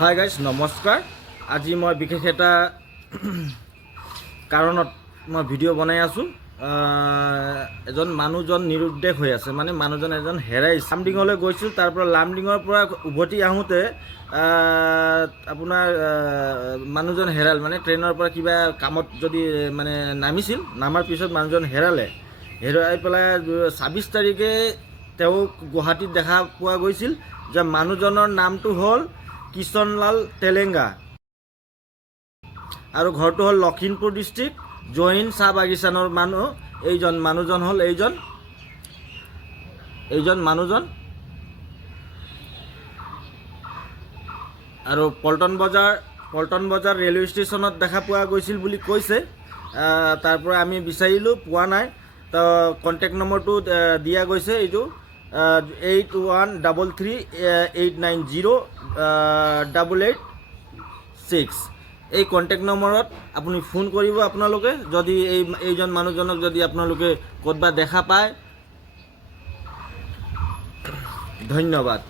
Hi guys নমস্কাৰ। আজি মই বিশেষ এটা কাৰণত মই ভিডিঅ' বনাই আছোঁ। এজন মানুহজন নিৰুদ্দেশ হৈ আছে, মানে মানুহজন এজন হেৰাইছে। লামডিঙলৈ গৈছিল, তাৰ পৰা লামডিঙৰ পৰা উভতি আহোঁতে আপোনাৰ মানুহজন হেৰাল, মানে ট্ৰেইনৰ পৰা কিবা কামত যদি মানে নামিছিল, নামাৰ পিছত মানুহজন হেৰাই পেলাই ২৬ তাৰিখে তেওঁক গুৱাহাটীত দেখা পোৱা গৈছিল। যে মানুহজনৰ নামটো হ'ল কিষণলাল তেলেংগা আৰু ঘৰটো হ'ল লখিমপুৰ ডিষ্ট্ৰিক্ট, জৈন চাহ বাগিচানৰ মানুহ। এইজন মানুহজন আৰু পল্টন বজাৰ ৰেলৱে ষ্টেচনত দেখা পোৱা গৈছিল বুলি কৈছে। তাৰ পৰা আমি বিচাৰিলোঁ, পোৱা নাই। তো কণ্টেক্ট নম্বৰটো দিয়া গৈছে, এইটো 8133890886। এই কণ্টেক্ট নম্বৰত আপুনি ফোন কৰিব আপোনালোকে, যদি এইজন মানুহজনক যদি আপোনালোকে ক'ৰবাত দেখা পায়। ধন্যবাদ।